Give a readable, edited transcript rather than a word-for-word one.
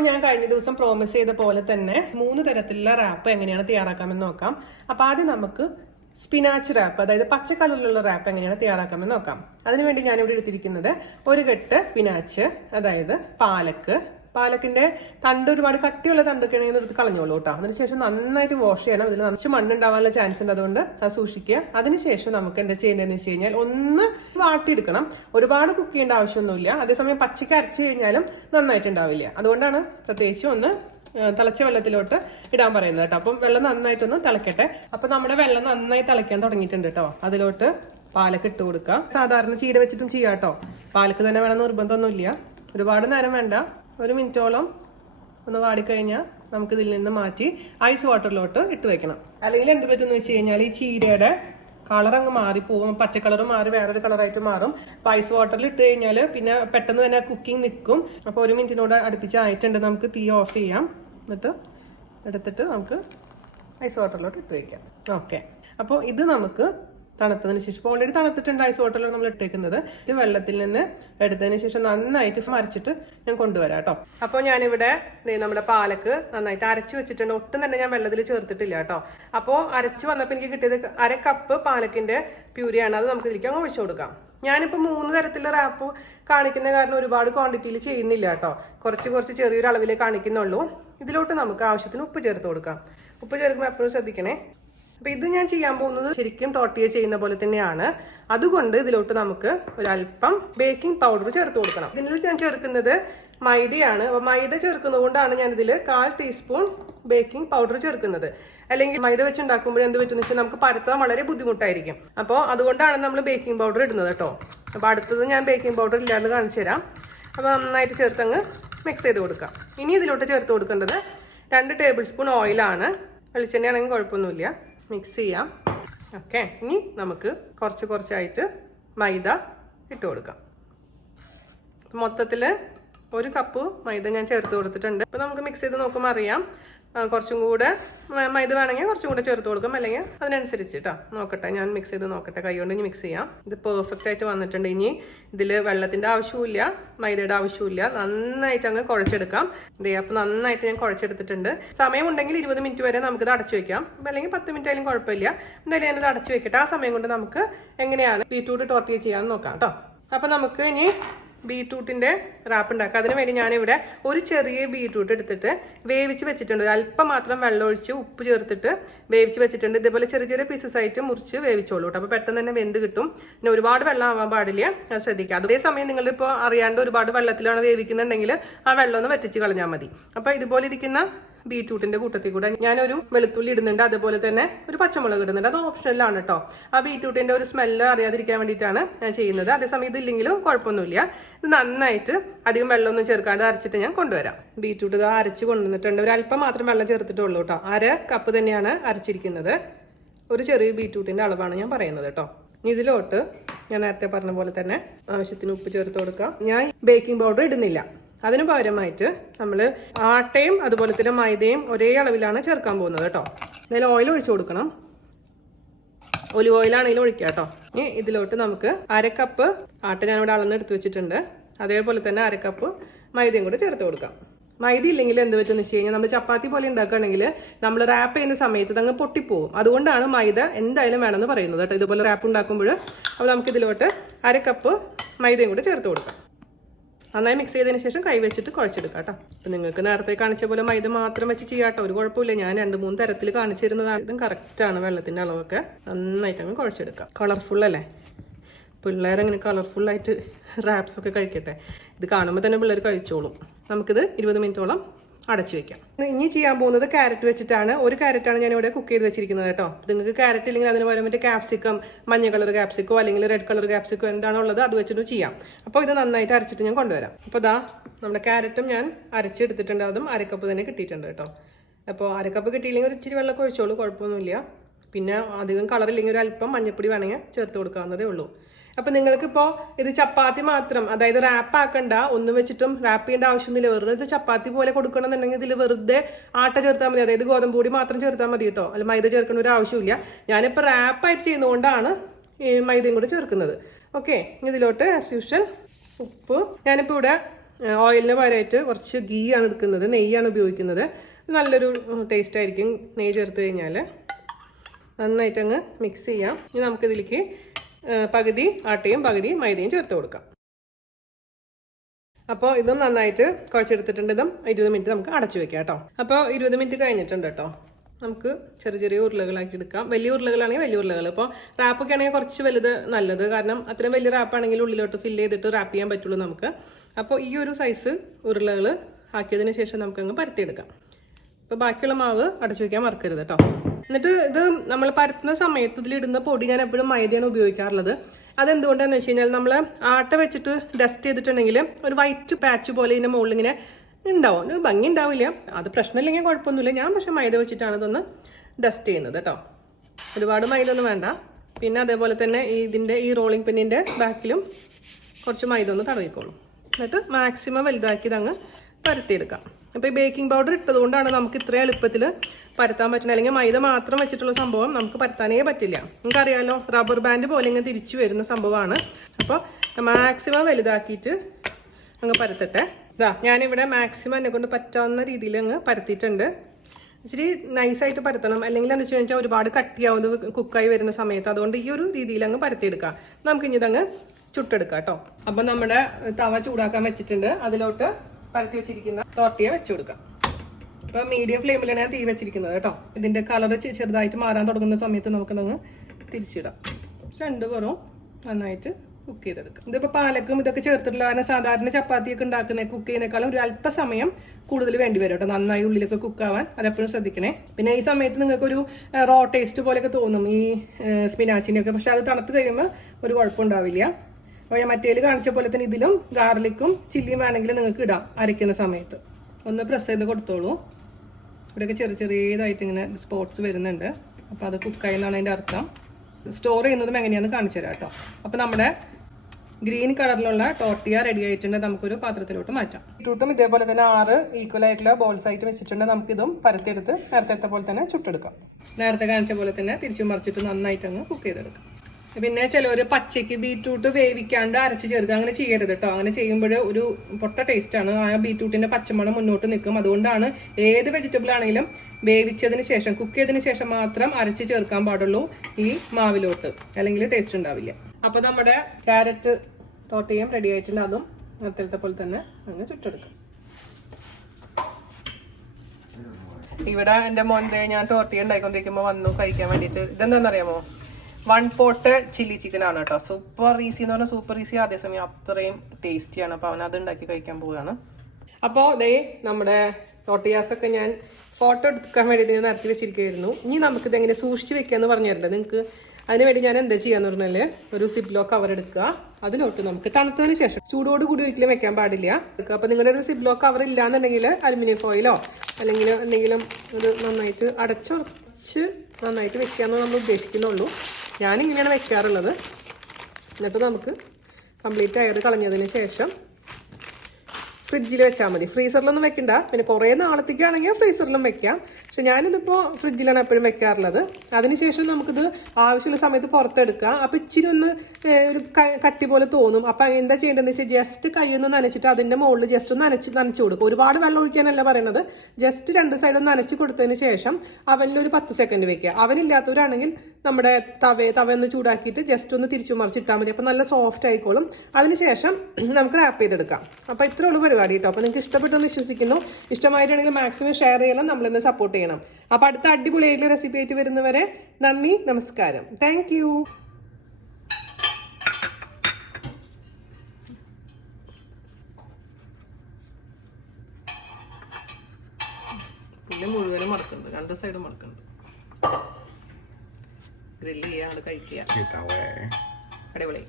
അപ്പോൾ ഞാൻ കഴിഞ്ഞ ദിവസം പ്രോമിസ് ചെയ്ത പോലെ തന്നെ 3 തരത്തിലുള്ള റാപ്പ് എങ്ങനെയാണ് തയ്യാറാക്കാമെന്ന് നോക്കാം. അപ്പോൾ ആദ്യം നമുക്ക് സ്പിനാച്ച് റാപ്പ്, അതായത് പച്ച കളറിലുള്ള റാപ്പ് എങ്ങനെയാണ് തയ്യാറാക്കാമെന്ന് നോക്കാം. അതിനുവേണ്ടി ഞാനിവിടെ എടുത്തിരിക്കുന്നത് ഒരു കെട്ട് സ്പിനാച്ച്, അതായത് പാലക്കിന്റെ തണ്ട് ഒരുപാട് കട്ടിയുള്ള തണ്ടൊക്കെ ആണെങ്കിൽ എടുത്ത് കളഞ്ഞോളൂ കേട്ടോ. അതിനുശേഷം നന്നായിട്ട് വാഷ് ചെയ്യണം. ഇതിൽ നിറച്ച് മണ്ണുണ്ടാവാനുള്ള ചാൻസ് ഉണ്ട്, അതുകൊണ്ട് അത് സൂക്ഷിക്കുക. അതിനുശേഷം നമുക്ക് എന്താ ചെയ്യേണ്ടതെന്ന് വെച്ച് കഴിഞ്ഞാൽ ഒന്ന് വാട്ടിയെടുക്കണം. ഒരുപാട് കുക്ക് ചെയ്യേണ്ട ആവശ്യമൊന്നുമില്ല. അതേസമയം പച്ചക്ക് അരച്ച് കഴിഞ്ഞാലും നന്നായിട്ടുണ്ടാവില്ല. അതുകൊണ്ടാണ് പ്രത്യേകിച്ച് ഒന്ന് തിളച്ച വെള്ളത്തിലോട്ട് ഇടാൻ പറയുന്നത് കേട്ടോ. അപ്പം വെള്ളം നന്നായിട്ടൊന്ന് തിളക്കട്ടെ. അപ്പൊ നമ്മുടെ വെള്ളം നന്നായി തിളയ്ക്കാൻ തുടങ്ങിയിട്ടുണ്ട് കേട്ടോ. അതിലോട്ട് പാലക്ക് ഇട്ട് കൊടുക്കാം. സാധാരണ ചീര വെച്ചിട്ടും ചെയ്യാം കേട്ടോ. പാലക്ക് തന്നെ വേണമെന്ന് നിർബന്ധമൊന്നുമില്ല. ഒരുപാട് നേരം വേണ്ട, 1 മിനിറ്റോളം ഒന്ന് വാടിക്കഴിഞ്ഞാൽ നമുക്ക് ഇതിൽ നിന്ന് മാറ്റി ഐസ് വാട്ടറിലോട്ട് ഇട്ട് വെക്കണം. അല്ലെങ്കിൽ എന്ത് പറ്റുമെന്ന് വെച്ച് കഴിഞ്ഞാൽ ഈ ചീരയുടെ കളർ അങ്ങ് മാറിപ്പോവും, പച്ചക്കളർ മാറി വേറൊരു കളറായിട്ട് മാറും. അപ്പോൾ ഐസ് വാട്ടറിൽ ഇട്ട് കഴിഞ്ഞാൽ പിന്നെ പെട്ടെന്ന് തന്നെ കുക്കിംഗ് നിൽക്കും. അപ്പോൾ 1 മിനിറ്റിനോട് അടുപ്പിച്ച് ആയിട്ടുണ്ട്. നമുക്ക് തീ ഓഫ് ചെയ്യാം. എന്നിട്ട് എടുത്തിട്ട് നമുക്ക് ഐസ് വാട്ടറിലോട്ട് ഇട്ട് വയ്ക്കാം. ഓക്കെ, അപ്പോൾ ഇത് നമുക്ക് തണുത്തതിന് ശേഷം, ഇപ്പോൾ ഓൾറെഡി തണുത്തിട്ടുണ്ട് ഐസ് വാട്ടറിലാണ് നമ്മൾ ഇട്ടേക്കുന്നത്. ഇത് വെള്ളത്തിൽ നിന്ന് എടുത്തതിന് ശേഷം നന്നായിട്ട് മറിച്ചിട്ട് ഞാൻ കൊണ്ടുവരാം കേട്ടോ. അപ്പോൾ ഞാനിവിടെ നമ്മുടെ പാലക്ക് നന്നായിട്ട് അരച്ച് വെച്ചിട്ടുണ്ട്. ഒട്ടും തന്നെ ഞാൻ വെള്ളത്തിൽ ചേർത്തിട്ടില്ല കേട്ടോ. അപ്പോൾ അരച്ച് വന്നപ്പോൾ എനിക്ക് കിട്ടിയത് 1/2 കപ്പ് പാലക്കിന്റെ പ്യൂരിയാണ്. അത് നമുക്ക് ഇതിലേക്ക് അങ്ങ് ഒഴിച്ചു കൊടുക്കാം. ഞാനിപ്പോൾ 3 തരത്തിലുള്ള റാപ്പ് കാണിക്കുന്ന കാരണം ഒരുപാട് ക്വാണ്ടിറ്റിയിൽ ചെയ്യുന്നില്ല കേട്ടോ. കുറച്ച് ചെറിയൊരു അളവിലേ കാണിക്കുന്നുള്ളൂ. ഇതിലോട്ട് നമുക്ക് ആവശ്യത്തിന് ഉപ്പ് ചേർത്ത് കൊടുക്കാം. ഉപ്പ് ചേർക്കുമ്പോൾ എപ്പോഴും ശ്രദ്ധിക്കണേ. അപ്പൊ ഇത് ഞാൻ ചെയ്യാൻ പോകുന്നത് ശരിക്കും ടോർട്ടിയ ചെയ്യുന്ന പോലെ തന്നെയാണ്. അതുകൊണ്ട് ഇതിലോട്ട് നമുക്ക് ഒരല്പം ബേക്കിംഗ് പൗഡർ ചേർത്ത് കൊടുക്കണം. ഇതിൽ ഞാൻ ചേർക്കുന്നത് മൈദയാണ്. അപ്പൊ മൈദ ചേർക്കുന്നത് കൊണ്ടാണ് ഞാൻ ഇതിൽ 1/4 ടീസ്പൂൺ ബേക്കിംഗ് പൗഡർ ചേർക്കുന്നത്. അല്ലെങ്കിൽ മൈദ വെച്ച് ഉണ്ടാക്കുമ്പോൾ എന്ത് പറ്റുന്ന വെച്ചാൽ നമുക്ക് പരത്താൻ വളരെ ബുദ്ധിമുട്ടായിരിക്കും. അപ്പോൾ അതുകൊണ്ടാണ് നമ്മൾ ബേക്കിംഗ് പൗഡർ ഇടുന്നത് കേട്ടോ. അപ്പോൾ അടുത്തത് ഞാൻ ബേക്കിംഗ് പൗഡർ ഇല്ലാതെ കാണിച്ചു തരാം. അപ്പോൾ നന്നായിട്ട് ചേർത്തങ്ങ് മിക്സ് ചെയ്ത് കൊടുക്കാം. ഇനി ഇതിലോട്ട് ചേർത്ത് കൊടുക്കേണ്ടത് 2 ടേബിൾ സ്പൂൺ ഓയിലാണ്. വെളിച്ചെണ്ണയാണെങ്കിൽ കുഴപ്പമൊന്നുമില്ല. മിക്സ് ചെയ്യാം. ഓക്കെ, ഇനി നമുക്ക് കുറച്ചായിട്ട് മൈദ ഇട്ട് കൊടുക്കാം. മൊത്തത്തിൽ 1 കപ്പ് മൈദ ഞാൻ ചേർത്ത് കൊടുത്തിട്ടുണ്ട്. അപ്പോൾ നമുക്ക് മിക്സ് ചെയ്ത് നോക്കുമ്പോൾ അറിയാം. കുറച്ചും കൂടെ മൈദ വേണമെങ്കിൽ കുറച്ചും കൂടെ ചേർത്ത് കൊടുക്കാം, അല്ലെങ്കിൽ അതിനനുസരിച്ച് കേട്ടോ. നോക്കട്ടെ, ഞാൻ മിക്സ് ചെയ്ത് നോക്കട്ടെ. കൈ കൊണ്ട് ഇനി മിക്സ് ചെയ്യാം. ഇത് പെർഫെക്റ്റ് ആയിട്ട് വന്നിട്ടുണ്ട്. ഇനി ഇതിൽ വെള്ളത്തിൻ്റെ ആവശ്യമില്ല, മൈദയുടെ ആവശ്യമില്ല. നന്നായിട്ട് അങ്ങ് കുഴച്ചെടുക്കാം. ഇതേ അപ്പോൾ നന്നായിട്ട് ഞാൻ കുഴച്ചെടുത്തിട്ടുണ്ട്. സമയമുണ്ടെങ്കിൽ 20 മിനിറ്റ് വരെ നമുക്കിത് അടച്ചു വെക്കാം. അല്ലെങ്കിൽ 10 മിനിറ്റ് ആയാലും കുഴപ്പമില്ല. എന്തായാലും ഞാനിത് അടച്ചു വെക്കട്ടെ. ആ സമയം കൊണ്ട് നമുക്ക് എങ്ങനെയാണ് ബീറ്റ്റൂട്ട് ടോർട്ടിയ ചെയ്യാമെന്ന് നോക്കാം കേട്ടോ. അപ്പോൾ നമുക്ക് ഇനി ബീറ്റ്റൂട്ടിന്റെ റാപ്പ് ഉണ്ടാക്കാം. അതിന് വേണ്ടി ഞാനിവിടെ ഒരു ചെറിയ ബീറ്റ്റൂട്ട് എടുത്തിട്ട് വേവിച്ച് വെച്ചിട്ടുണ്ട്. അല്പം മാത്രം വെള്ളം ഒഴിച്ച് ഉപ്പ് ചേർത്തിട്ട് വേവിച്ച് വെച്ചിട്ടുണ്ട്. ഇതേപോലെ ചെറിയ പീസസ് ആയിട്ട് മുറിച്ച് വേവിച്ചോളൂ കേട്ടോ. അപ്പോൾ പെട്ടെന്ന് തന്നെ വെന്ത് കിട്ടും. പിന്നെ ഒരുപാട് വെള്ളം ആവാൻ പാടില്ല, അത് ശ്രദ്ധിക്കുക. അതേസമയം നിങ്ങളിപ്പോൾ അറിയാണ്ട് ഒരുപാട് വെള്ളത്തിലാണ് വേവിക്കുന്നുണ്ടെങ്കിൽ ആ വെള്ളം ഒന്ന് വറ്റിച്ച് കളഞ്ഞാൽ മതി. അപ്പോൾ ഇതുപോലെ ഇരിക്കുന്ന ബീറ്റ്റൂട്ടിന്റെ കൂട്ടത്തിൽ കൂടെ ഞാനൊരു വെളുത്തുള്ളി ഇടുന്നുണ്ട്. അതുപോലെ തന്നെ ഒരു പച്ചമുളക് ഇടുന്നുണ്ട്. അത് ഓപ്ഷണലാണ് കേട്ടോ. ആ ബീറ്റ്റൂട്ടിന്റെ ഒരു സ്മെല്ല് അറിയാതിരിക്കാൻ വേണ്ടിയിട്ടാണ് ഞാൻ ചെയ്യുന്നത്. അതേസമയം ഇതില്ലെങ്കിലും കുഴപ്പമൊന്നുമില്ല. ഇത് നന്നായിട്ട് അധികം വെള്ളമൊന്നും ചേർക്കാണ്ട് അരച്ചിട്ട് ഞാൻ കൊണ്ടുവരാം. ബീറ്റ്റൂട്ട് ഇത് അരച്ച് കൊണ്ടുവന്നിട്ടുണ്ട്. ഒരു അല്പം മാത്രം വെള്ളം ചേർത്തിട്ടുള്ളൂ കേട്ടോ. 1/2 കപ്പ് തന്നെയാണ് അരച്ചിരിക്കുന്നത്. ഒരു ചെറിയ ബീറ്റ്റൂട്ടിന്റെ അളവാണ് ഞാൻ പറയുന്നത് കേട്ടോ. ഇതിലോട്ട് ഞാൻ നേരത്തെ പറഞ്ഞ പോലെ തന്നെ ആവശ്യത്തിന് ഉപ്പ് ചേർത്ത് കൊടുക്കാം. ഞാൻ ബേക്കിംഗ് പൗഡർ ഇടുന്നില്ല. അതിന് പകരമായിട്ട് നമ്മൾ ആട്ടയും അതുപോലെ തന്നെ മൈദയും ഒരേ അളവിലാണ് ചേർക്കാൻ പോകുന്നത് കേട്ടോ. അതിൽ ഓയിൽ ഒഴിച്ചു കൊടുക്കണം. ഒലിവ് ഓയിലാണെങ്കിലും ഒഴിക്കുക കേട്ടോ. ഇനി ഇതിലോട്ട് നമുക്ക് 1/2 കപ്പ് ആട്ട ഞാനിവിടെ അളന്നെടുത്ത് വെച്ചിട്ടുണ്ട്. അതേപോലെ തന്നെ 1/2 കപ്പ് മൈദയും കൂടെ ചേർത്ത് കൊടുക്കാം. മൈദ ഇല്ലെങ്കിൽ എന്ത് പറ്റുമെന്ന് വെച്ച് കഴിഞ്ഞാൽ നമ്മൾ ചപ്പാത്തി പോലെ ഉണ്ടാക്കുകയാണെങ്കിൽ നമ്മൾ റാപ്പ് ചെയ്യുന്ന സമയത്ത് അങ്ങ് പൊട്ടിപ്പോവും. അതുകൊണ്ടാണ് മൈദ എന്തായാലും വേണമെന്ന് പറയുന്നത് കേട്ടോ. ഇതുപോലെ റാപ്പ് ഉണ്ടാക്കുമ്പോൾ അപ്പോൾ നമുക്ക് ഇതിലോട്ട് 1/2 കപ്പ് മൈദയും കൂടെ ചേർത്ത് കൊടുക്കാം. നന്നായി മിക്സ് ചെയ്തതിന് ശേഷം കൈ വെച്ചിട്ട് കുഴച്ചെടുക്കാം കേട്ടോ. അപ്പം നിങ്ങൾക്ക് നേരത്തെ കാണിച്ച പോലെ മൈദ മാത്രം വെച്ച് ചെയ്യാട്ടോ, ഒരു കുഴപ്പമില്ല. ഞാൻ 2-3 തരത്തിൽ കാണിച്ചു തരുന്നതാണ്. ഇതും കറക്റ്റാണ്. വെള്ളത്തിൻ്റെ അളവൊക്കെ നന്നായിട്ട് അങ്ങ് കുഴച്ചെടുക്കാം. കളർഫുൾ അല്ലേ? പിള്ളേരങ്ങനെ കളർഫുള്ളായിട്ട് റാപ്സ് ഒക്കെ കഴിക്കട്ടെ. ഇത് കാണുമ്പോൾ തന്നെ പിള്ളേർ കഴിച്ചോളും. നമുക്കിത് 20 മിനിറ്റോളം അടച്ചു വെക്കാം. ഇനി ചെയ്യാൻ പോകുന്നത് ക്യാരറ്റ് വെച്ചിട്ടാണ്. ഒരു ക്യാരറ്റാണ് ഞാൻ ഇവിടെ കുക്ക് ചെയ്ത് വെച്ചിരിക്കുന്നത് കേട്ടോ. നിങ്ങൾക്ക് ക്യാരറ്റ് ഇല്ലെങ്കിൽ അതിന് പകരം മറ്റേ ക്യാപ്സിക്കം, മഞ്ഞ കളർ ക്യാപ്സിക്കോ അല്ലെങ്കിൽ റെഡ് കളർ ക്യാപ്സിക്കോ എന്താണോ ഉള്ളത് അത് വെച്ചിട്ട് ചെയ്യാം. അപ്പോൾ ഇത് നന്നായിട്ട് അരച്ചിട്ട് ഞാൻ കൊണ്ടുവരാം. അപ്പോൾ ഇതാ നമ്മുടെ ക്യാരറ്റും ഞാൻ അരച്ചെടുത്തിട്ടുണ്ട്. അതും 1/2 കപ്പ് തന്നെ കിട്ടിയിട്ടുണ്ട് കേട്ടോ. അപ്പോൾ 1/2 കപ്പ് കിട്ടിയില്ലെങ്കിൽ ഒരു ഇച്ചിരി വെള്ളം ഒഴിച്ചോളൂ, കുഴപ്പമൊന്നുമില്ല. പിന്നെ അധികം കളറില്ലെങ്കിൽ ഒരു അല്പം മഞ്ഞപ്പൊടി വേണമെങ്കിൽ ചേർത്ത് കൊടുക്കാവുന്നതേ ഉള്ളൂ. അപ്പം നിങ്ങൾക്കിപ്പോൾ ഇത് ചപ്പാത്തി മാത്രം, അതായത് റാപ്പ് ആക്കണ്ട, ഒന്നും വെച്ചിട്ടും റാപ്പ് ചെയ്യേണ്ട ആവശ്യമൊന്നുമില്ല. വെറുതെ ഇത് ചപ്പാത്തി പോലെ കൊടുക്കണമെന്നുണ്ടെങ്കിൽ ഇതിൽ വെറുതെ ആട്ട ചേർത്താൽ മതി, അതായത് ഗോതമ്പ് പൊടി മാത്രം ചേർത്താൽ മതി കേട്ടോ. അല്ല മൈദ ചേർക്കേണ്ട ഒരു ആവശ്യമില്ല. ഞാനിപ്പോൾ റാപ്പായിട്ട് ചെയ്യുന്നതുകൊണ്ടാണ് ഈ മൈദയും കൂടി ചേർക്കുന്നത്. ഓക്കെ, ഇതിലോട്ട് ആസ് യൂഷ്വൽ ഉപ്പ് ഞാനിപ്പോൾ ഇവിടെ ഓയിലിന് പകരമായിട്ട് കുറച്ച് ഗീ ആണ് എടുക്കുന്നത്, നെയ്യാണ് ഉപയോഗിക്കുന്നത്. നല്ലൊരു ടേസ്റ്റ് ആയിരിക്കും നെയ്യ് ചേർത്ത് കഴിഞ്ഞാൽ. നന്നായിട്ട് അങ്ങ് മിക്സ് ചെയ്യാം. ഇനി നമുക്കിതിലേക്ക് പകുതി ആട്ടയും പകുതി മൈദയും ചേർത്ത് കൊടുക്കാം. അപ്പോൾ ഇതും നന്നായിട്ട് കുഴച്ചെടുത്തിട്ടുണ്ട്. ഇതും 20 മിനിറ്റ് നമുക്ക് അടച്ചു വെക്കാം കേട്ടോ. അപ്പോൾ 20 മിനിറ്റ് കഴിഞ്ഞിട്ടുണ്ട് കേട്ടോ. നമുക്ക് ചെറിയ ചെറിയ ഉരുളകളാക്കി എടുക്കാം. വലിയ ഉരുളകളാണെങ്കിൽ വലിയ ഉരുളകൾ. ഇപ്പോൾ റാപ്പൊക്കെ ആണെങ്കിൽ കുറച്ച് വലുത് നല്ലത്, കാരണം അത്രയും വലിയ റാപ്പാണെങ്കിൽ ഉള്ളിലോട്ട് ഫില്ല് ചെയ്തിട്ട് റാപ്പ് ചെയ്യാൻ പറ്റുള്ളൂ നമുക്ക്. അപ്പോൾ ഈ ഒരു സൈസ് ഉരുളകൾ ആക്കിയതിന് ശേഷം നമുക്കങ്ങ് പരത്തിയെടുക്കാം. അപ്പോൾ ബാക്കിയുള്ള മാവ് അടച്ചു വയ്ക്കാൻ മറക്കരുത് കേട്ടോ. എന്നിട്ട് ഇത് നമ്മൾ പരത്തുന്ന സമയത്ത് ഇതിലിടുന്ന പൊടി ഞാൻ എപ്പോഴും മൈദയാണ് ഉപയോഗിക്കാറുള്ളത്. അതെന്തുകൊണ്ടാണെന്ന് വെച്ച് കഴിഞ്ഞാൽ നമ്മൾ ആട്ട വെച്ചിട്ട് ഡസ്റ്റ് ചെയ്തിട്ടുണ്ടെങ്കിൽ ഒരു വൈറ്റ് പാച്ച് പോലെ ഇതിൻ്റെ മുകളിൽ ഇങ്ങനെ ഉണ്ടാവും. ഒരു ഭംഗി ഉണ്ടാവില്ല. അത് പ്രശ്നമില്ലെങ്കിൽ കുഴപ്പമൊന്നുമില്ല. ഞാൻ പക്ഷേ മൈദ വെച്ചിട്ടാണ് ഇതൊന്ന് ഡസ്റ്റ് ചെയ്യുന്നത് കേട്ടോ. ഒരുപാട് മൈദ ഒന്നും വേണ്ട. പിന്നെ അതേപോലെ തന്നെ ഇതിൻ്റെ ഈ റോളിംഗ് പിന്നിൻ്റെ ബാക്കിലും കുറച്ച് മൈദ ഒന്ന് തടവിക്കോളും. എന്നിട്ട് മാക്സിമം വലുതാക്കി ഇതങ്ങ് പരത്തിയെടുക്കാം. അപ്പോൾ ഈ ബേക്കിംഗ് പൗഡർ ഇട്ടതുകൊണ്ടാണ് നമുക്ക് ഇത്രയും എളുപ്പത്തിൽ പരത്താൻ പറ്റുന്നത്. അല്ലെങ്കിൽ മൈദ മാത്രം വെച്ചിട്ടുള്ള സംഭവം നമുക്ക് പരത്താനേ പറ്റില്ല. നിങ്ങൾക്കറിയാമല്ലോ, റബ്ബർ ബാൻഡ് പോലെ ഇങ്ങനെ തിരിച്ചു വരുന്ന സംഭവമാണ്. അപ്പോൾ മാക്സിമം വലുതാക്കിയിട്ട് അങ്ങ് പരത്തട്ടെ. ഇതാ ഞാനിവിടെ മാക്സിമം എന്നെ കൊണ്ട് പറ്റാവുന്ന രീതിയിൽ അങ്ങ് പരത്തിയിട്ടുണ്ട്. ഇച്ചിരി നൈസായിട്ട് പരത്തണം, അല്ലെങ്കിൽ എന്താ വെച്ച് കഴിഞ്ഞാൽ ഒരുപാട് കട്ടിയാവുന്നത് കുക്കായി വരുന്ന സമയത്ത്. അതുകൊണ്ട് ഈ ഒരു രീതിയിൽ അങ്ങ് പരത്തിയെടുക്കാം. നമുക്കിനി ഇതങ്ങ് ചുട്ടെടുക്കാം കേട്ടോ. അപ്പം നമ്മുടെ തവ ചൂടാക്കാൻ വെച്ചിട്ടുണ്ട്. അതിലോട്ട് പരത്തി വെച്ചിരിക്കുന്ന ടോർട്ടിയ വെച്ച് കൊടുക്കാം. ഇപ്പം മീഡിയം ഫ്ലെയിമിലാണ് ഞാൻ തീ വെച്ചിരിക്കുന്നത് കേട്ടോ. ഇതിൻ്റെ കളർ ചെറുതായിട്ട് മാറാൻ തുടങ്ങുന്ന സമയത്ത് നമുക്കതങ്ങ് തിരിച്ചിടാം. രണ്ട് പുറവും നന്നായിട്ട് കുക്ക് ചെയ്തെടുക്കാം. ഇതിപ്പോൾ പാലക്കും ഇതൊക്കെ ചേർത്തിട്ടുള്ള കാരണം സാധാരണ ചപ്പാത്തിയൊക്കെ ഉണ്ടാക്കുന്ന കുക്ക് ചെയ്യുന്നേക്കാളും ഒരു അല്പസമയം കൂടുതൽ വേണ്ടി വരും കേട്ടോ, നന്നായി ഉള്ളിലൊക്കെ കുക്കാവാൻ. അതെപ്പോഴും ശ്രദ്ധിക്കണേ. പിന്നെ ഈ സമയത്ത് നിങ്ങൾക്കൊരു റോ ടേസ്റ്റ് പോലെയൊക്കെ തോന്നും ഈ സ്പിനാച്ചിൻ്റെയൊക്കെ. പക്ഷെ അത് തണുത്ത് കഴിയുമ്പോൾ ഒരു കുഴപ്പമുണ്ടാവില്ല. അപ്പോൾ ഞാൻ മറ്റേൽ കാണിച്ച പോലെ തന്നെ ഇതിലും ഗാർലിക്കും ചില്ലിയും വേണമെങ്കിൽ നിങ്ങൾക്ക് ഇടാം അരയ്ക്കുന്ന സമയത്ത്. ഒന്ന് പ്രസ് ചെയ്ത് കൊടുത്തോളൂ. ഇവിടെയൊക്കെ ചെറിയ ചെറിയതായിട്ട് ഇങ്ങനെ സ്പോട്ട്സ് വരുന്നുണ്ട്. അപ്പോൾ അത് കുക്കായി എന്നാണ് അതിൻ്റെ അർത്ഥം. സ്റ്റോർ ചെയ്യുന്നതും എങ്ങനെയാണെന്ന് കാണിച്ചു തരാം കേട്ടോ. അപ്പോൾ നമ്മുടെ ഗ്രീൻ കളറിലുള്ള ടോർട്ടിയ റെഡി ആയിട്ടുണ്ട്. നമുക്കൊരു പാത്രത്തിലോട്ട് മാറ്റാം. ബീട്രൂട്ടും ഇതേപോലെ തന്നെ 6 ഈക്വൽ ആയിട്ടുള്ള ബോൾസ് ആയിട്ട് വെച്ചിട്ടുണ്ട്. നമുക്കിതും പരത്തിയെടുത്ത് നേരത്തെ പോലെ തന്നെ ചുട്ടെടുക്കാം. നേരത്തെ കാണിച്ച പോലെ തന്നെ തിരിച്ചും മറിച്ചിട്ട് നന്നായിട്ട് അങ്ങ് കുക്ക് ചെയ്തെടുക്കാം. പിന്നെ ചിലവർ പച്ചയ്ക്ക് ബീട്രൂട്ട് വേവിക്കാണ്ട് അരച്ച് ചേർക്കുക. അങ്ങനെ ചെയ്യരുത് കേട്ടോ. അങ്ങനെ ചെയ്യുമ്പോൾ ഒരു പൊട്ട ടേസ്റ്റാണ്. ആ ബീട്രൂട്ടിൻ്റെ പച്ചമണം മുന്നോട്ട് നിൽക്കും. അതുകൊണ്ടാണ് ഏത് വെജിറ്റബിൾ ആണെങ്കിലും വേവിച്ചതിന് ശേഷം കുക്ക് ചെയ്തതിന് ശേഷം മാത്രം അരച്ച് ചേർക്കാൻ പാടുള്ളൂ ഈ മാവിലോട്ട്, അല്ലെങ്കിൽ ടേസ്റ്റ് ഉണ്ടാവില്ല. അപ്പോൾ നമ്മുടെ ക്യാരറ്റ് ടോർട്ടിയും റെഡി ആയിട്ടുണ്ട്. അതും നേരത്തെ പോലെ തന്നെ അങ്ങ് ചുട്ടെടുക്കാം. ഇവിടെ എൻ്റെ മോൻ്റെ ഞാൻ ടോർട്ടിയ ഉണ്ടായിക്കൊണ്ടിരിക്കുമ്പോൾ വന്നു കഴിക്കാൻ വേണ്ടിയിട്ട്. ഇതെന്താണെന്നറിയാമോ? 1 പോട്ട് ചില്ലി ചിക്കൻ ആണ് കേട്ടോ. സൂപ്പർ ഈസി എന്ന് പറഞ്ഞാൽ സൂപ്പർ ഈസി, അതേസമയം അത്രയും ടേസ്റ്റിയാണ്. അപ്പോൾ അവൻ അത് ഉണ്ടാക്കി കഴിക്കാൻ പോവുകയാണ്. അപ്പോൾ ദേ നമ്മുടെ ടോർട്ടിയാസൊക്കെ ഞാൻ ഫോട്ടോ എടുക്കാൻ വേണ്ടി ഞാൻ നിരത്തി വെച്ചിരിക്കുകയായിരുന്നു. ഇനി നമുക്കിത് എങ്ങനെ സൂക്ഷിച്ച് വെക്കാന്ന് പറഞ്ഞു തരണ്ടേ നിങ്ങൾക്ക്? അതിനുവേണ്ടി ഞാൻ എന്താ ചെയ്യാന്ന് പറഞ്ഞാൽ ഒരു സിപ്ലോ കവർ എടുക്കുക. അതിലോട്ട് നമുക്ക് തണുത്തതിന് ശേഷം, ചൂടോട് കൂടി ഒരിക്കലും വെക്കാൻ പാടില്ല. അപ്പോൾ നിങ്ങളുടെ ഒരു സിപ്ലോ കവർ ഇല്ലാന്നുണ്ടെങ്കിൽ അലുമിനിയം ഫോയിലോ അല്ലെങ്കിൽ എന്തെങ്കിലും ഇത് നന്നായിട്ട് അടച്ചുറച്ച് നന്നായിട്ട് വെക്കാന്ന് നമ്മൾ ഉദ്ദേശിക്കുന്നുള്ളൂ. ഞാനിങ്ങനെയാണ് വെക്കാറുള്ളത്. എന്നിട്ട് നമുക്ക് കംപ്ലീറ്റ് എയർ കളഞ്ഞതിന് ശേഷം ഫ്രിഡ്ജിൽ വെച്ചാൽ മതി. ഫ്രീസറിലൊന്നും വെക്കണ്ട. പിന്നെ കുറേ നാളത്തേക്കാണെങ്കിൽ ഫ്രീസറിലും വെക്കാം. പക്ഷെ ഞാനിതിപ്പോൾ ഫ്രിഡ്ജിലാണ് എപ്പോഴും വെക്കാറുള്ളത്. അതിനുശേഷം നമുക്കിത് ആവശ്യമുള്ള സമയത്ത് പുറത്തെടുക്കാം. അപ്പോൾ ഇച്ചിരി ഒന്ന് ഒരു കട്ടി പോലെ തോന്നും. അപ്പം എന്താ ചെയ്യേണ്ടതെന്ന് വെച്ചാൽ ജസ്റ്റ് കൈയൊന്ന് നനച്ചിട്ട് അതിൻ്റെ മുകളിൽ ജസ്റ്റ് ഒന്ന് നനച്ച് കൊടുക്കും. ഒരുപാട് വെള്ളം ഒഴിക്കാനല്ല പറയണത്. ജസ്റ്റ് 2 സൈഡും നനച്ച് കൊടുത്തതിന് ശേഷം അവനിലൊരു 10 സെക്കൻഡ് വെക്കുക. അവനില്ലാത്തവരാണെങ്കിൽ നമ്മുടെ തവ ഒന്ന് ചൂടാക്കിയിട്ട് ജസ്റ്റ് ഒന്ന് തിരിച്ചു മറിച്ചിട്ടാൽ മതി. അപ്പോൾ നല്ല സോഫ്റ്റ് ആയിക്കോളും. അതിനുശേഷം നമുക്ക് റാപ്പ് ചെയ്തെടുക്കാം. അപ്പോൾ ഇത്രേ ഉള്ളൂ പരിപാടി കേട്ടോ. അപ്പോൾ നിങ്ങൾക്ക് ഇഷ്ടപ്പെട്ടെന്ന് വിശ്വസിക്കുന്നു. ഇഷ്ടമായിട്ടാണെങ്കിൽ മാക്സിമം ഷെയർ ചെയ്യണം, നമ്മളിന്ന് സപ്പോർട്ട് ചെയ്യണം. അപ്പോൾ അടുത്ത അടിപൊളിയായിട്ടുള്ള റെസിപ്പി ആയിട്ട് വരുന്നവരെ നന്ദി, നമസ്കാരം. Thank you. പുള്ളി മുഴുവനും മടക്കുന്നുണ്ട്, 2 സൈഡും മടക്കുന്നുണ്ട്. ഗ്രില്ല് ചെയ്യാണ്ട് കഴിക്കുക. അടിപൊളി.